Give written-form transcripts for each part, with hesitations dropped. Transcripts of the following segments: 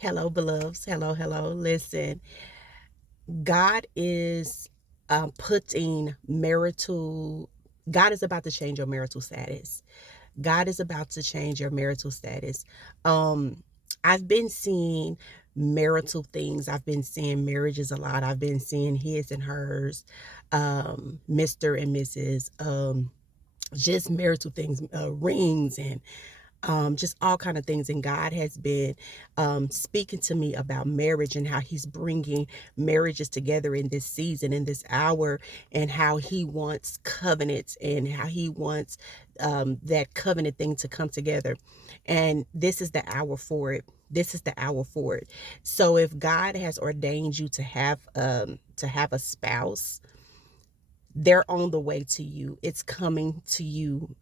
Hello, beloveds. Hello, hello. Listen, God is putting marital, God is about to change your marital status. God is about to change your marital status. Um, I've been seeing marital things. I've been seeing marriages a lot. I've been seeing his and hers, Mr. and Mrs. Just marital things, rings and just all kind of things. And God has been speaking to me about marriage and how he's bringing marriages together in this season, in this hour, and how he wants covenants and how he wants that covenant thing to come together. And this is the hour for it. This is the hour for it. So if God has ordained you to have a spouse, they're on the way to you. It's coming to you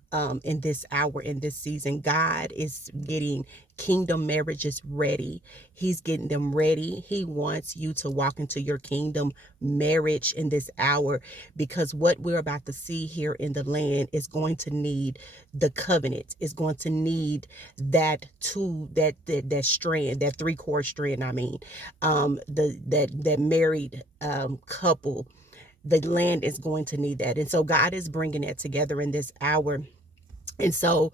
in this hour, in this season. God is getting kingdom marriages ready. He's getting them ready. He wants you to walk into your kingdom marriage in this hour, because what we're about to see here in the land is going to need the covenant. Is going to need that strand, that three-cord strand. I mean, that married couple, the land is going to need that. And so God is bringing it together in this hour. And so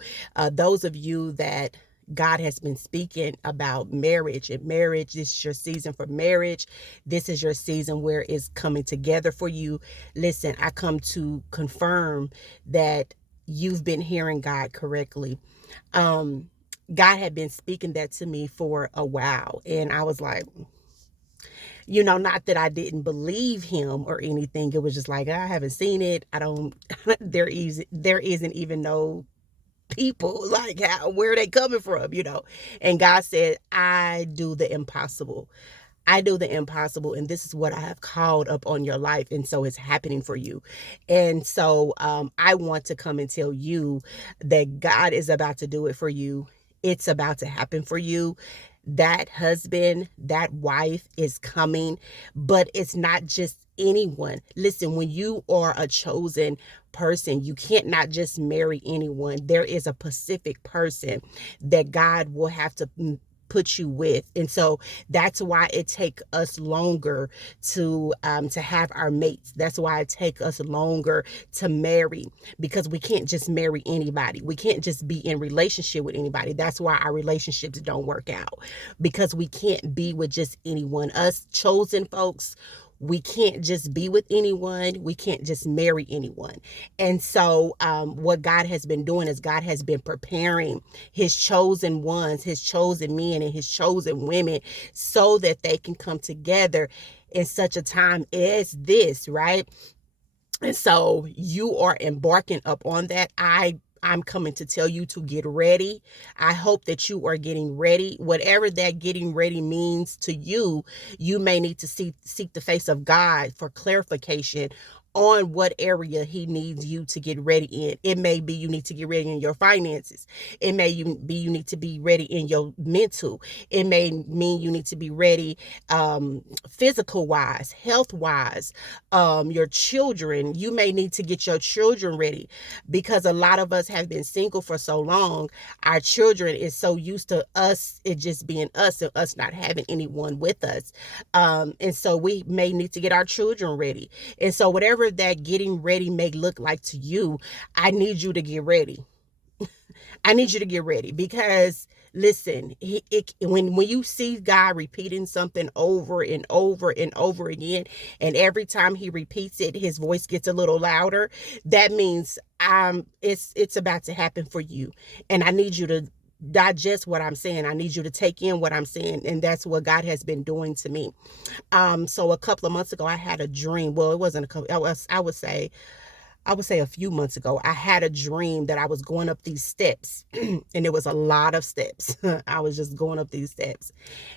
those of you that God has been speaking about marriage, and marriage, this is your season for marriage. This is your season where it's coming together for you. Listen, I come to confirm that you've been hearing God correctly. Um, God had been speaking that to me for a while. And I was like, not that I didn't believe him or anything. It was just like, I haven't seen it. I don't, there isn't even no people, like, where are they coming from. And God said, I do the impossible. I do the impossible, and this is what I have called up on your life. And so it's happening for you. And so I want to come and tell you that God is about to do it for you. It's about to happen for you. That husband, that wife is coming, but it's not just anyone. Listen, when you are a chosen person, you can't not just marry anyone. There is a specific person that God will have to put you with. And so that's why it take us longer to have our mates. That's why it take us longer to marry, because we can't just marry anybody. We can't just be in relationship with anybody. That's why our relationships don't work out, because we can't be with just anyone. Us chosen folks, we can't just be with anyone. We can't just marry anyone. And so what God has been doing is God has been preparing his chosen ones, his chosen men, and his chosen women, so that they can come together in such a time as this, right? And so you are embarking up on that. I'm coming to tell you to get ready. I hope that you are getting ready. Whatever that getting ready means to you, you may need to seek the face of God for clarification on what area he needs you to get ready in. It may be you need to get ready in your finances. It may be you need to be ready in your mental. It may mean you need to be ready physical wise, health wise, your children. You may need to get your children ready, because a lot of us have been single for so long. Our children is so used to us, it just being us and us not having anyone with us. And so we may need to get our children ready. And so whatever that getting ready may look like to you, I need you to get ready. I need you to get ready, because listen, when you see God repeating something over and over and over again, and every time he repeats it, his voice gets a little louder, that means it's about to happen for you. And I need you to digest what I'm saying. I need you to take in what I'm saying. And that's what God has been doing to me. So a couple of months ago, I had a dream. Well, it wasn't a couple, I would say a few months ago, I had a dream that I was going up these steps, and it was a lot of steps. I was just going up these steps.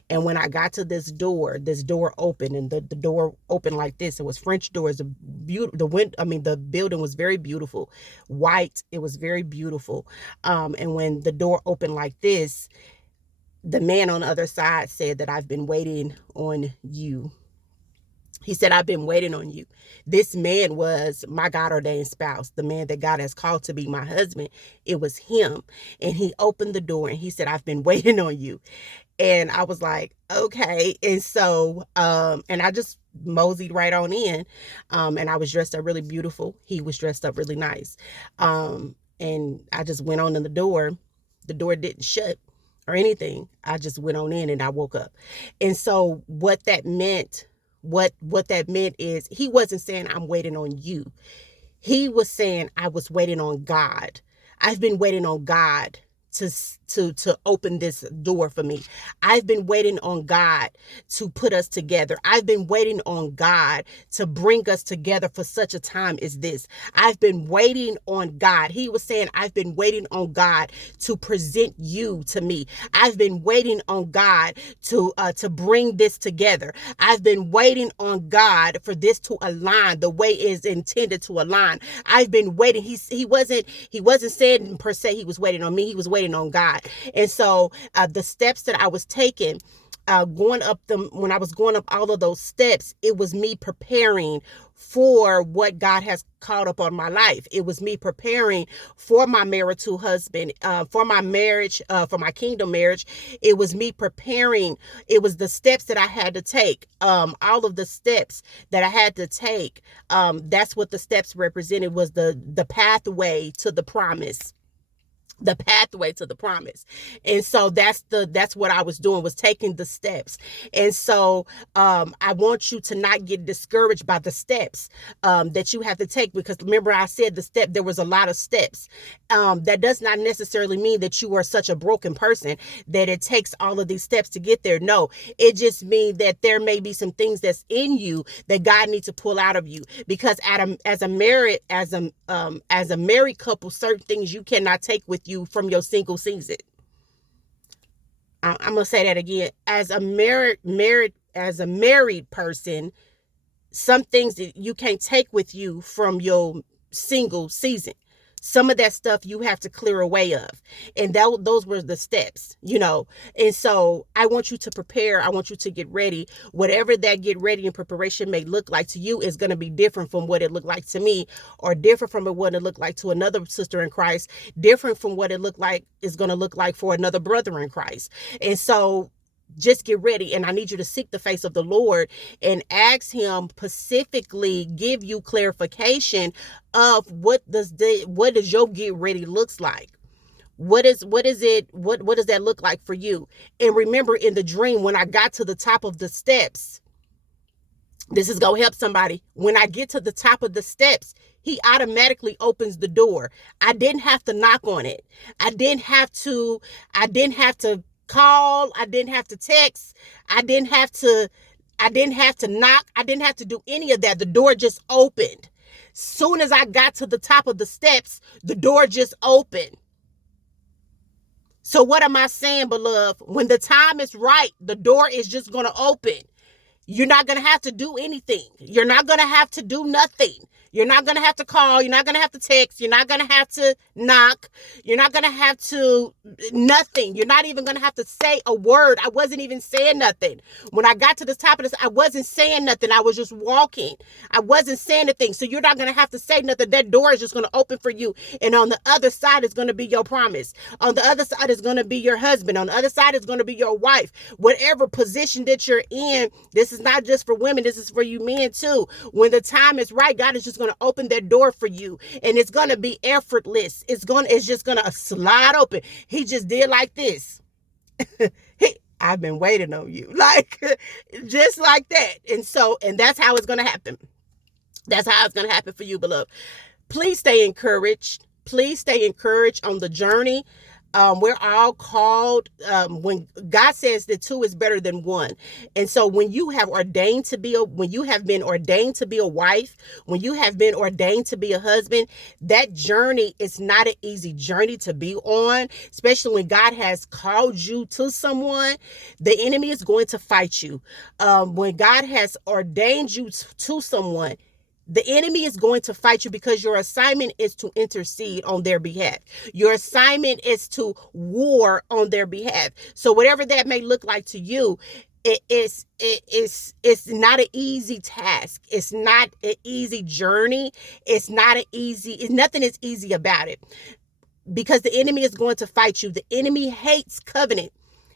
And when I got to this door opened, and the door opened like this. It was French doors. The building was very beautiful, white. It was very beautiful. And when the door opened like this, the man on the other side said that I've been waiting on you. He said, I've been waiting on you. This man was my God ordained spouse, the man that God has called to be my husband. It was him. And he opened the door and he said, I've been waiting on you. And I was like, okay. And so, and I just moseyed right on in. And I was dressed up really beautiful. He was dressed up really nice. And I just went on in the door. The door didn't shut or anything. I just went on in and I woke up. And so what that meant is he wasn't saying I'm waiting on you. He was saying I was waiting on God. I've been waiting on God to open this door for me. I've been waiting on God to put us together. I've been waiting on God to bring us together for such a time as this. I've been waiting on God. He was saying, I've been waiting on God to present you to me. I've been waiting on God to bring this together. I've been waiting on God for this to align the way it is intended to align. I've been waiting. He wasn't saying per se he was waiting on me. He was waiting on God. And so the steps that I was taking, when I was going up all of those steps, it was me preparing for what God has called upon my life. It was me preparing for my marital husband, for my marriage, for my kingdom marriage. It was me preparing. It was the steps that I had to take. All of the steps that I had to take. That's what the steps represented, was the pathway to the promise. The pathway to the promise. And so that's what I was doing, was taking the steps. And so I want you to not get discouraged by the steps that you have to take, because remember I said there was a lot of steps. That does not necessarily mean that you are such a broken person that it takes all of these steps to get there. No, it just means that there may be some things that's in you that God needs to pull out of you, because as a married couple, certain things you cannot take with you from your single season. I'm gonna say that again. As a married person, some things that you can't take with you from your single season. Some of that stuff you have to clear away of. And those were the steps, And so I want you to prepare. I want you to get ready. Whatever that get ready and preparation may look like to you is going to be different from what it looked like to me, or different from what it looked like to another sister in Christ, different from what it is going to look like for another brother in Christ. And so just get ready. And I need you to seek the face of the Lord and ask him specifically, give you clarification of what does your get ready looks like. What does that look like for you? And remember, in the dream, when I got to the top of the steps, this is going to help somebody. When I get to the top of the steps, he automatically opens the door. I didn't have to knock on it. I didn't have to call. I didn't have to text. I didn't have to knock. I didn't have to do any of that. The door just opened. Soon as I got to the top of the steps, the door just opened. So what am I saying, beloved? When the time is right, the door is just going to open. You're not going to have to do anything. You're not going to have to do nothing. You're not going to have to call. You're not going to have to text. You're not going to have to knock. You're not going to have to nothing. You're not even going to have to say a word. I wasn't even saying nothing. When I got to the top of this, I wasn't saying nothing. I was just walking. I wasn't saying anything. So you're not going to have to say nothing. That door is just going to open for you. And on the other side is going to be your promise. On the other side is going to be your husband. On the other side is going to be your wife. Whatever position that you're in, this is not just for women. This is for you men too. When the time is right, God is just going to open that door for you, and it's going to be effortless. It's just going to slide open. He just did like this. I've been waiting on you, like just like that. And that's how it's going to happen. That's how it's going to happen for you, beloved. Please stay encouraged. Please stay encouraged on the journey. We're all called, when God says that two is better than one. And so when you have been ordained to be a wife, when you have been ordained to be a husband, that journey is not an easy journey to be on, especially when God has called you to someone. The enemy is going to fight you. When God has ordained you to someone, the enemy is going to fight you, because your assignment is to intercede on their behalf. Your assignment is to war on their behalf. So whatever that may look like to you, it's not an easy task. It's not an easy journey. Nothing is easy about it, because the enemy is going to fight you. The enemy hates covenant.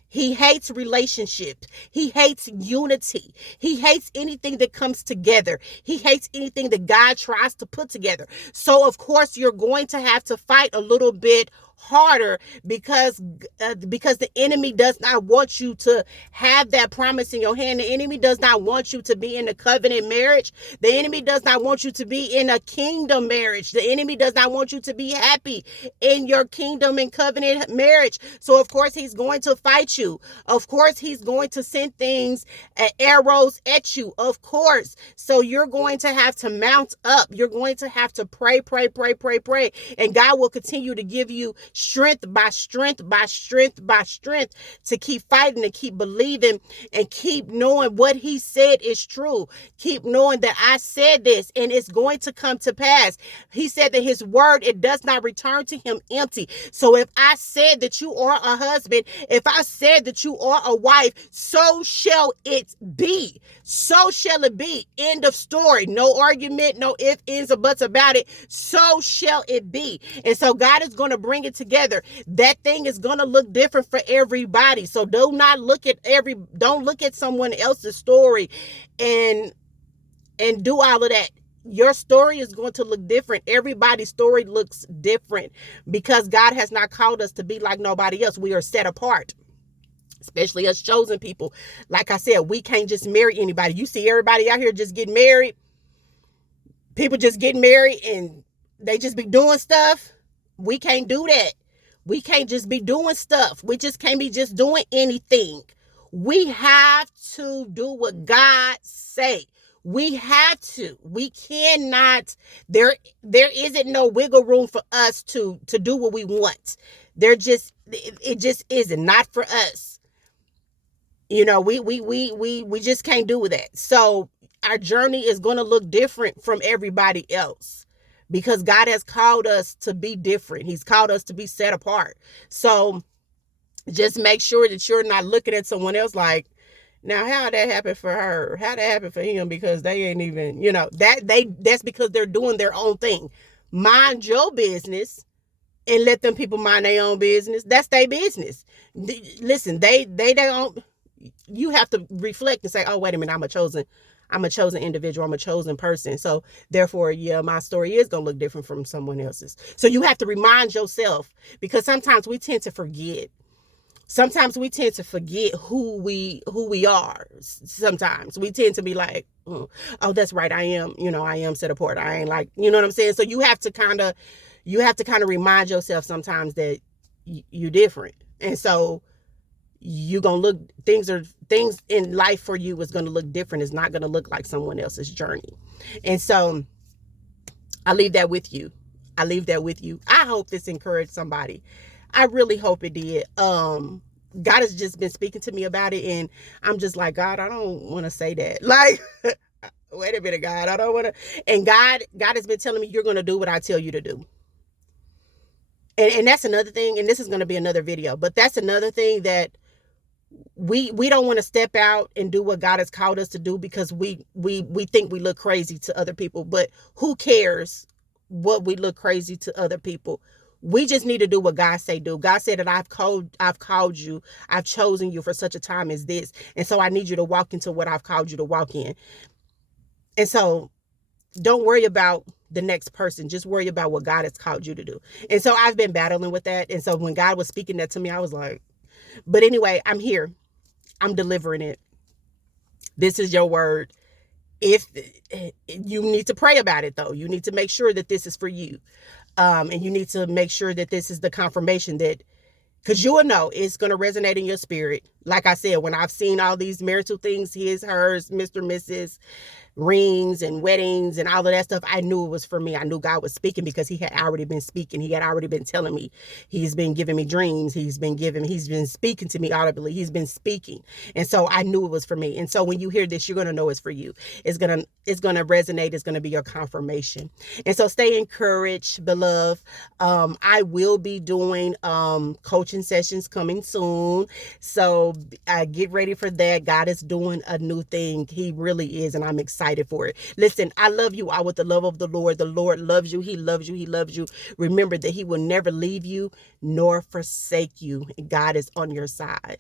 He hates relationships. He hates unity. He hates anything that comes together. He hates anything that God tries to put together. So, of course, you're going to have to fight a little bit harder because the enemy does not want you to have that promise in your hand. The enemy does not want you to be in a covenant marriage. The enemy does not want you to be in a kingdom marriage. The enemy does not want you to be happy in your kingdom and covenant marriage. So of course he's going to fight you. Of course he's going to send things, arrows at you, of course. So you're going to have to mount up. You're going to have to pray. And God will continue to give you strength by strength to keep fighting and keep believing and keep knowing what he said is true. Keep knowing that I said this and it's going to come to pass. He said that his word, it does not return to him empty. So if I said that you are a husband, if I said that you are a wife, so shall it be. So shall it be. End of story. No argument, no ifs, ands, or buts about it. So shall it be. And so God is going to bring it together. That thing is going to look different for everybody. So don't look at someone else's story and do all of that. Your story is going to look different. Everybody's story looks different because God has not called us to be like nobody else. We are set apart, especially us chosen people. Like I said, we can't just marry anybody. You see everybody out here just getting married. People just getting married and they just be doing stuff. We can't do that. We can't just be doing stuff. We just can't be just doing anything. We have to do what God say. We have to. We cannot. There isn't no wiggle room for us to do what we want. It just isn't. Not for us. You know, we just can't do that. So our journey is going to look different from everybody else because God has called us to be different. He's called us to be set apart. So just make sure that you're not looking at someone else like, now, how that happened for her? How that happened for him? Because they ain't even, that's because they're doing their own thing. Mind your business and let them people mind their own business. That's their business. Listen, they don't. You have to reflect and say, oh, wait a minute, I'm a chosen individual. I'm a chosen person. So therefore, yeah, my story is going to look different from someone else's. So you have to remind yourself because sometimes we tend to forget. Sometimes we tend to forget who we are. Sometimes we tend to be like, oh, that's right. I am set apart. I ain't like, you know what I'm saying? So you have to kind of remind yourself sometimes that you're different. And so you're going to look, things in life for you is going to look different. It's not going to look like someone else's journey. And so I leave that with you. I hope this encouraged somebody. I really hope it did. God has just been speaking to me about it and I'm just like, God, I don't want to say that. Like, wait a minute, God, I don't want to. And God has been telling me you're going to do what I tell you to do. And that's another thing. And this is going to be another video, but that's another thing that we don't want to step out and do what God has called us to do because we think we look crazy to other people, but who cares what we look crazy to other people? We just need to do what God say do. God said that I've called you, I've chosen you for such a time as this. And so I need you to walk into what I've called you to walk in. And so don't worry about the next person. Just worry about what God has called you to do. And so I've been battling with that. And so when God was speaking that to me, I was like, but anyway, I'm here. I'm delivering it. This is your word. If you need to pray about it though, you need to make sure that this is for you. And you need to make sure that this is the confirmation that, because you will know it's going to resonate in your spirit. Like I said, when I've seen all these marital things, his, hers, Mr., Mrs., rings and weddings and all of that stuff, I knew it was for me. I knew God was speaking because he had already been speaking. He had already been telling me. He's been giving me dreams. He's been speaking to me audibly. He's been speaking. And so I knew it was for me. And so when you hear this, you're going to know it's for you. It's going to resonate. It's going to be your confirmation. And so stay encouraged, beloved. I will be doing coaching sessions coming soon. So get ready for that. God is doing a new thing. He really is. And I'm excited for it. Listen, I love you all with the love of the Lord. The Lord loves you. He loves you. He loves you. Remember that he will never leave you nor forsake you. God is on your side.